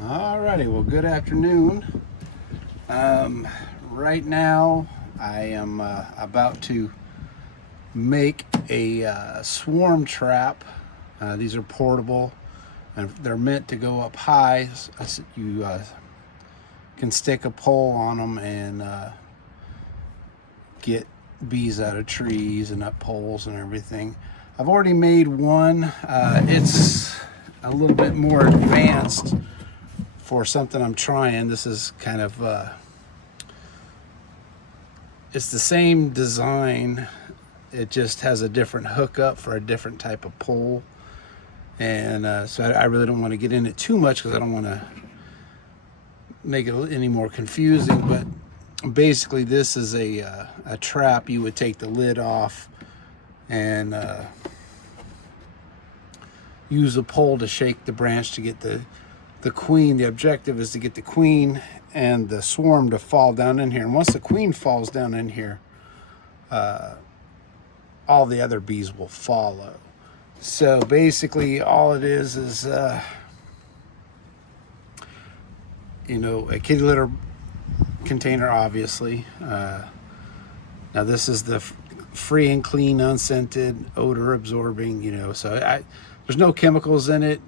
Alrighty, well, good afternoon. Right now, I am about to make a swarm trap. These are portable, and they're meant to go up high. You can stick a pole on them and get bees out of trees and up poles and everything. I've already made one. It's a little bit more advanced for something I'm trying. This is kind of it's the same design, it just has a different hookup for a different type of pole. And so I really don't want to get in it too much because I don't want to make it any more confusing. But basically this is a trap. You would take the lid off and use a pole to shake the branch to get the queen. The objective is to get the queen and the swarm to fall down in here. And once the queen falls down in here, all the other bees will follow. So basically all it is a kitty litter container, obviously. Now this is the free and clean, unscented, odor absorbing, so there's no chemicals in it.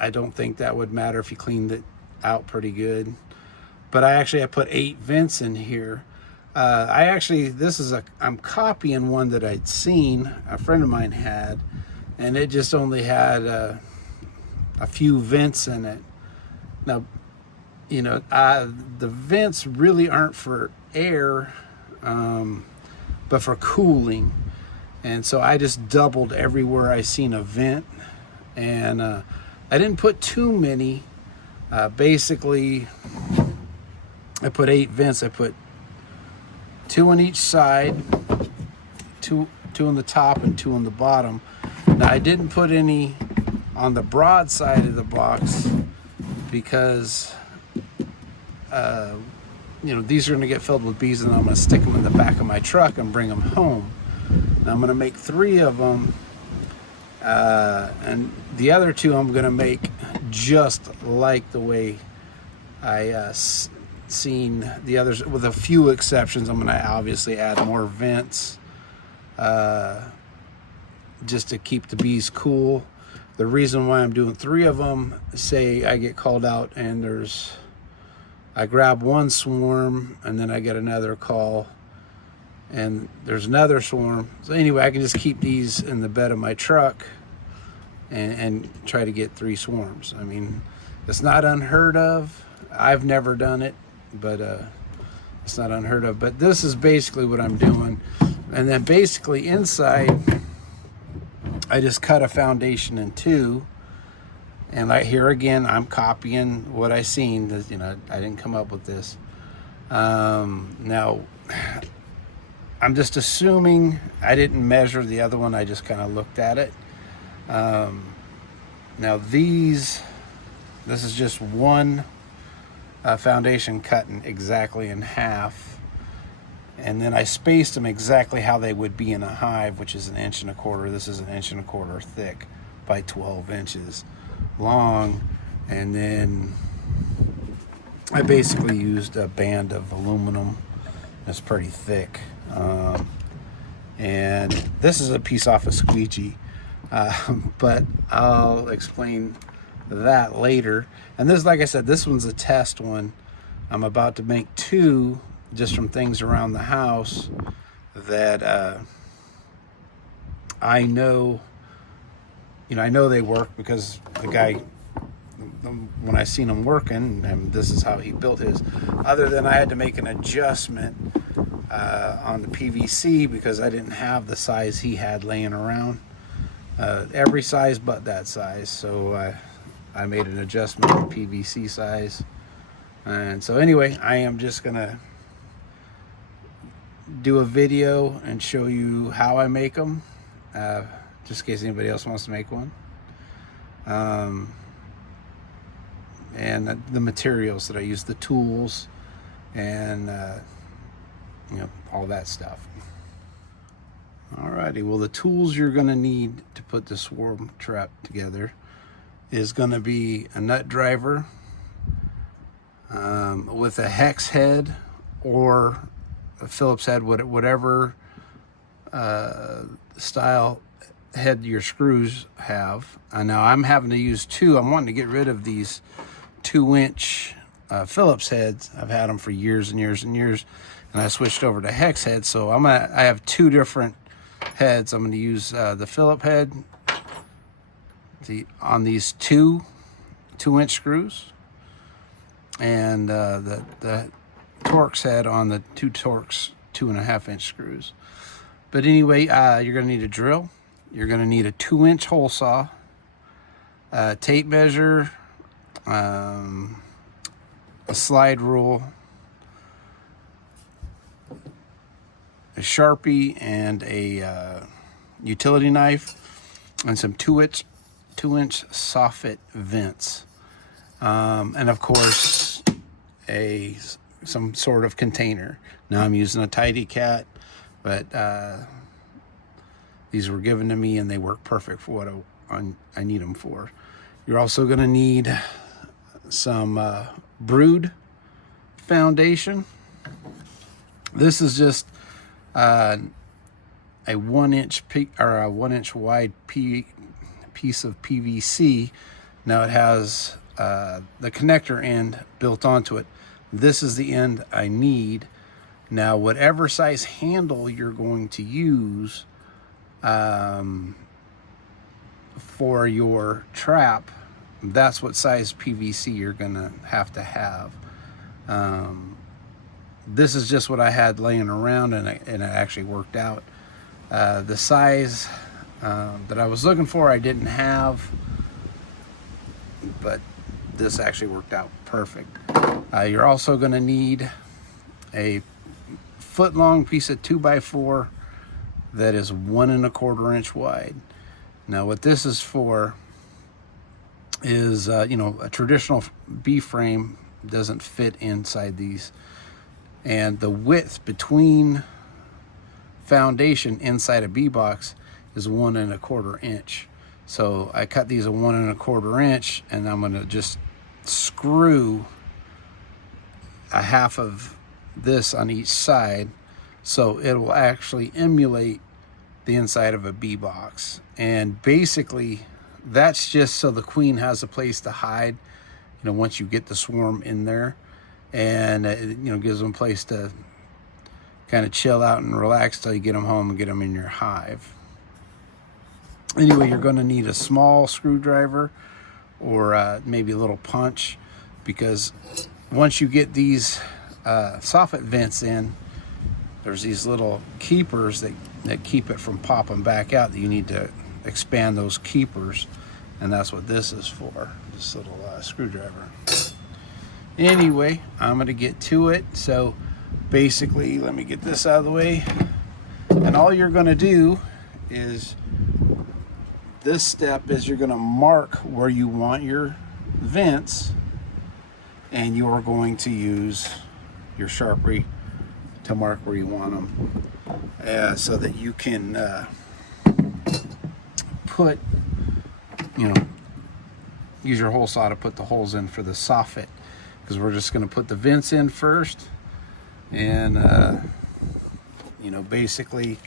I don't think that would matter if you cleaned it out pretty good. But I put 8 vents in here. I'm copying one that I'd seen, a friend of mine had, and it just only had a few vents in it. Now, the vents really aren't for air, but for cooling. And so I just doubled everywhere I seen a vent. And I didn't put too many. Basically, I put 8 vents. I put 2 on each side, two on the top and 2 on the bottom. Now I didn't put any on the broad side of the box because these are going to get filled with bees, and I'm going to stick them in the back of my truck and bring them home. Now I'm going to make 3 of them. And the other 2 I'm going to make just like the way I seen the others, with a few exceptions. I'm going to obviously add more vents just to keep the bees cool. The reason why I'm doing 3 of them, say I get called out and I grab one swarm and then I get another call and there's another swarm. So anyway, I can just keep these in the bed of my truck and try to get 3 swarms. I mean, it's not unheard of. I've never done it, but it's not unheard of. But this is basically what I'm doing. And then basically inside, I just cut a foundation in 2. And here again, I'm copying what I seen. I didn't come up with this. Now, I'm just assuming, I didn't measure the other one. I just kind of looked at it. Now this is just one foundation cut exactly in half. And then I spaced them exactly how they would be in a hive, which is 1.25 inches. This is 1.25 inches thick by 12 inches long. And then I basically used a band of aluminum. It's pretty thick. And this is a piece off a squeegee, but I'll explain that later. And this, like I said, this one's a test one. I'm about to make 2 just from things around the house that I know they work, because the guy, when I seen him working, and this is how he built his, other than I had to make an adjustment on the PVC because I didn't have the size he had laying around, every size but that size. So I made an adjustment to PVC size. And so anyway, I am just gonna do a video and show you how I make them, just in case anybody else wants to make one. And the materials that I use, the tools, and all that stuff. Alrighty, well, the tools you're gonna need to put the swarm trap together is gonna be a nut driver, with a hex head or a Phillips head, whatever style head your screws have. Now I'm having to use two. I'm wanting to get rid of these 2-inch Phillips heads. I've had them for years and years and years, and I switched over to hex heads. So I have two different heads. I'm going to use the Phillips head on these 2-inch screws, and the Torx head on the two Torx 2.5-inch screws. But anyway, you're going to need a drill. You're going to need a 2-inch hole saw, a tape measure, a slide rule, a Sharpie, and a utility knife, and some 2-inch soffit vents, and of course some sort of container. Now I'm using a Tidy Cat, but these were given to me and they work perfect for what I need them for. You're also going to need some Brood foundation. This is just a 1-inch or a 1-inch wide piece of PVC. Now it has the connector end built onto it. This is the end I need. Now whatever size handle you're going to use for your trap, that's what size PVC you're gonna have to have. This is just what I had laying around, and it actually worked out. The size that I was looking for I didn't have, but this actually worked out perfect. You're also going to need a foot-long piece of 2x4 that is 1 1/4 inch wide. Now what this is for is, a traditional B-frame doesn't fit inside these, and the width between foundation inside a B-box is 1 1/4 inch. So I cut these a 1 1/4 inch, and I'm going to just screw a half of this on each side, so it will actually emulate the inside of a bee box. And basically that's just so the queen has a place to hide, once you get the swarm in there, and it gives them a place to kind of chill out and relax till you get them home and get them in your hive. Anyway, you're going to need a small screwdriver or maybe a little punch, because once you get these soffit vents in, there's these little keepers that keep it from popping back out, that you need to expand those keepers, and that's what this is for, this little screwdriver. Anyway, I'm going to get to it. So basically, let me get this out of the way, and all you're going to do is, this step is, you're going to mark where you want your vents, and you're going to use your Sharpie to mark where you want them, so that you can put, use your hole saw to put the holes in for the soffit, because we're just going to put the vents in first, and basically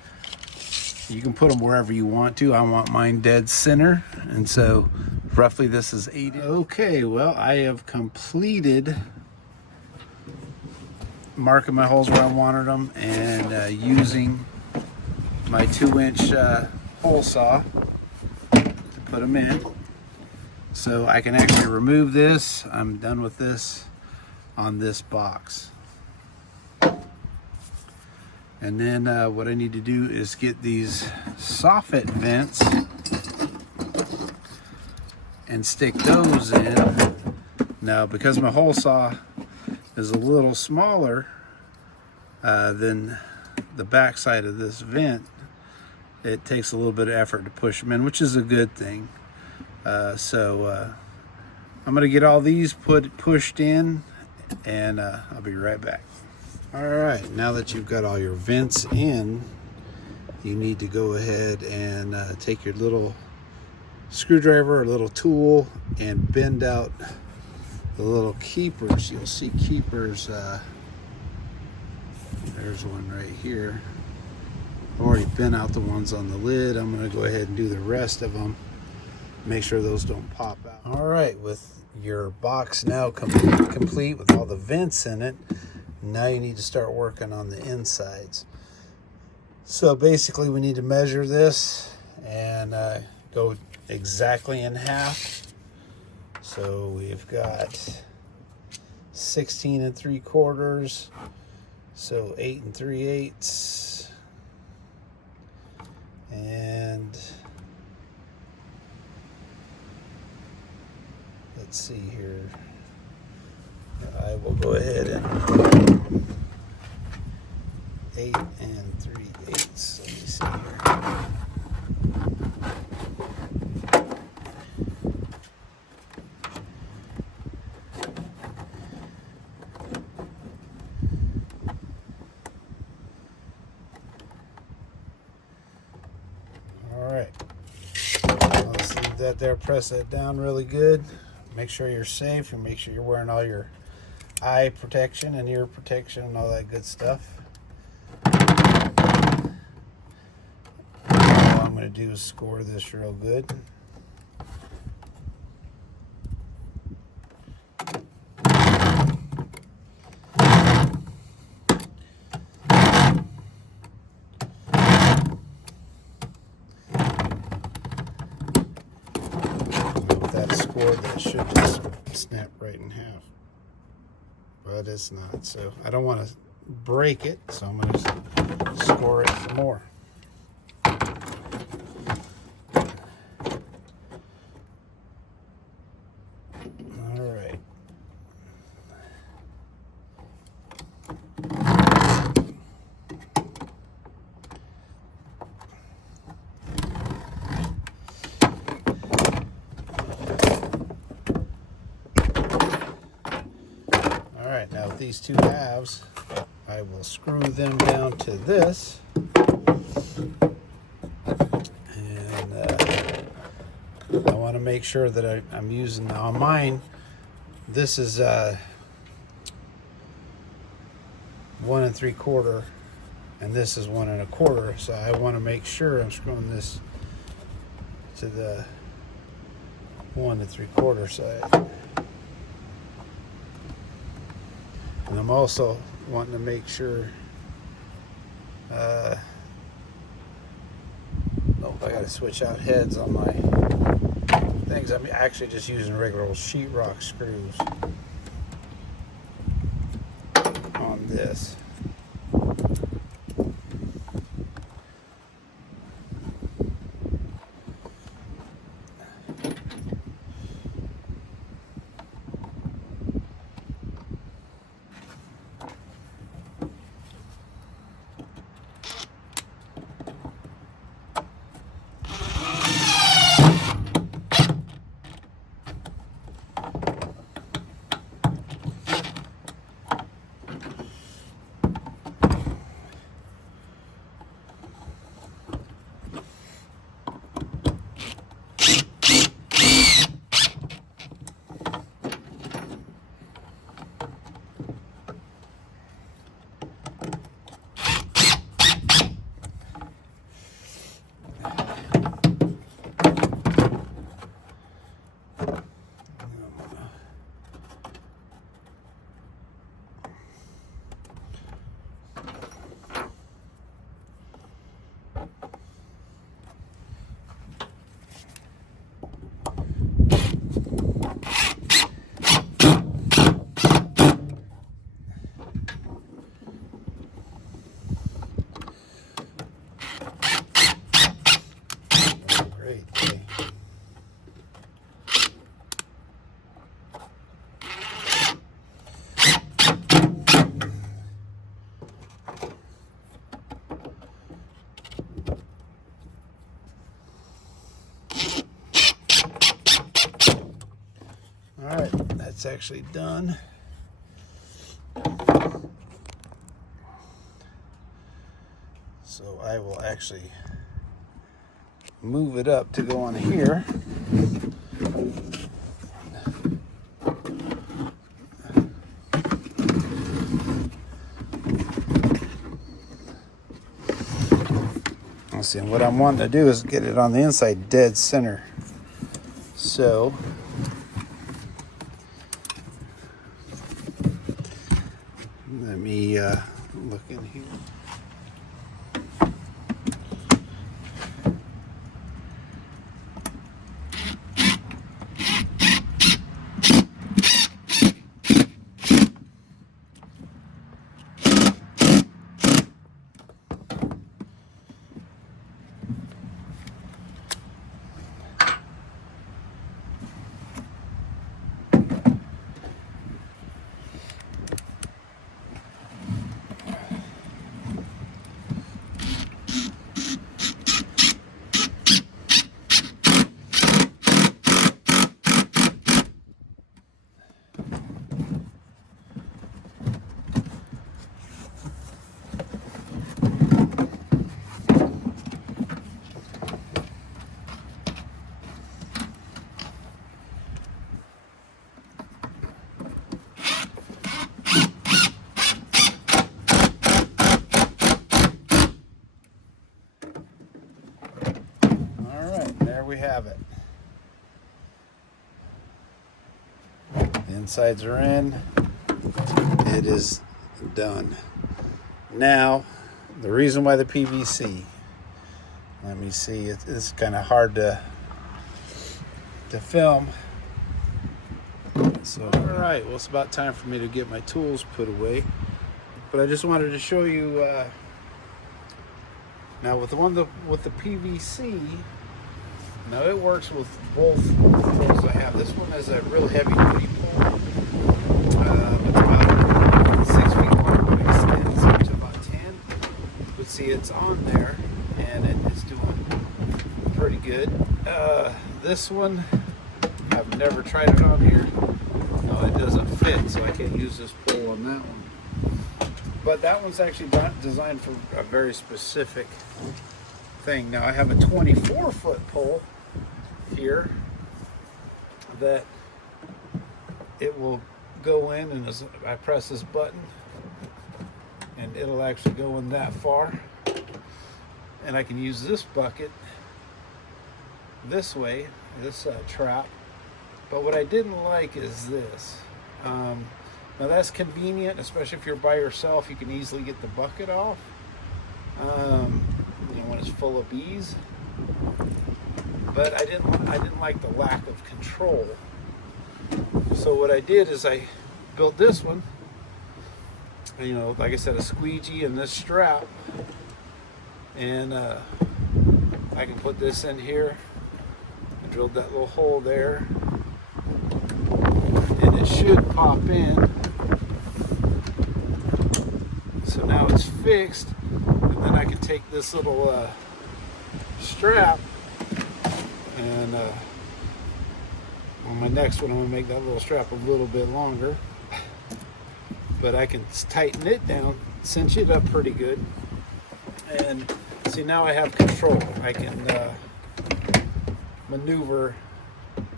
you can put them wherever you want to. I want mine dead center, and so roughly this is 8. Okay, well, I have completed marking my holes where I wanted them, and using my 2-inch hole saw to put them in. So I can actually remove this. I'm done with this on this box. And then what I need to do is get these soffit vents and stick those in. Now, because my hole saw is a little smaller than the back side of this vent, it takes a little bit of effort to push them in, which is a good thing. So I'm going to get all these pushed in, and I'll be right back. All right, now that you've got all your vents in, you need to go ahead and take your little screwdriver or little tool and bend out the little keepers. You'll see keepers. There's one right here. I've already bent out the ones on the lid. I'm going to go ahead and do the rest of them. Make sure those don't pop out. All right, with your box now complete with all the vents in it, now you need to start working on the insides. So basically we need to measure this and go exactly in half. So we've got 16 3/4, so 8 3/8, and let's see here. I will go ahead and 8 3/8. Let me see here. All right. Let's leave that there. Press that down really good. Make sure you're safe and make sure you're wearing all your eye protection and ear protection and all that good stuff. All I'm going to do is score this real good. With that scored, that should just snap right in half. But it's not, so I don't want to break it, so I'm going to score it some more. All right. All right, now with these two halves, I will screw them down to this, and I want to make sure that I'm using, now on mine, this is 1 3/4, and this is 1 1/4, so I want to make sure I'm screwing this to the 1 3/4 side. And I'm also wanting to make sure, I got to switch out heads on my things. I'm actually just using regular old sheetrock screws on this. All right, that's actually done. So I will actually move it up to go on here. this, and what I'm wanting to do is get it on the inside dead center. So let me look in here. There we have it. The insides are in. It is done. Now, the reason why the PVC. Let me see. It's kind of hard to film. So, all right. Well, it's about time for me to get my tools put away. But I just wanted to show you. Now, with the PVC. Now it works with both poles I have. This one is a real heavy duty pole. It's about 6 feet long, but it extends up to about 10. But see, it's on there, and it is doing pretty good. This one, I've never tried it on here. No, it doesn't fit, so I can't use this pole on that one. But that one's actually designed for a very specific thing. Now I have a 24-foot pole here that it will go in, and as I press this button and it'll actually go in that far, and I can use this bucket this way, this trap. But what I didn't like is this. Now that's convenient, especially if you're by yourself. You can easily get the bucket off when it's full of bees. But I didn't like the lack of control. So what I did is I built this one, like I said, a squeegee and this strap, and I can put this in here. I drilled that little hole there, and it should pop in. So now it's fixed, and then I can take this little strap, and on my next one I'm going to make that little strap a little bit longer, but I can tighten it down, cinch it up pretty good, and see, now I have control. I can maneuver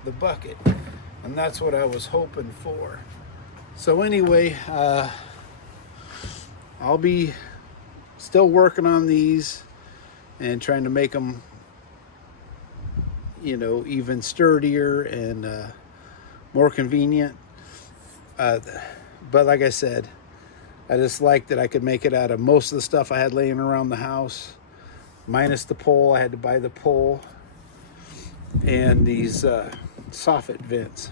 the bucket, and that's what I was hoping for. So anyway, I'll be still working on these and trying to make them even sturdier and more convenient, but like I said, I just liked that I could make it out of most of the stuff I had laying around the house, minus the pole. I had to buy the pole and these soffit vents.